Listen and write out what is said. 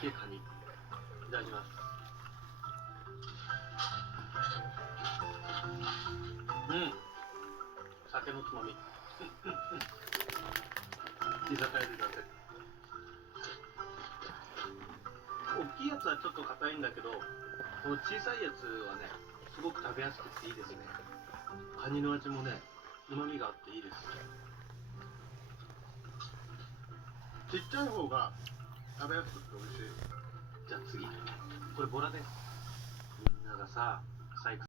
っけえカニ。いただきます。うん。酒のつまみ。居酒屋で出せ。大きいやつはちょっと硬いんだけど、この小さいやつはね、すごく食べやすくていいですね。カニの味もね、旨味があっていいです。ちっちゃい方が食べやすくて美味しい。じゃあ次、これボラです。みんながさ、採掘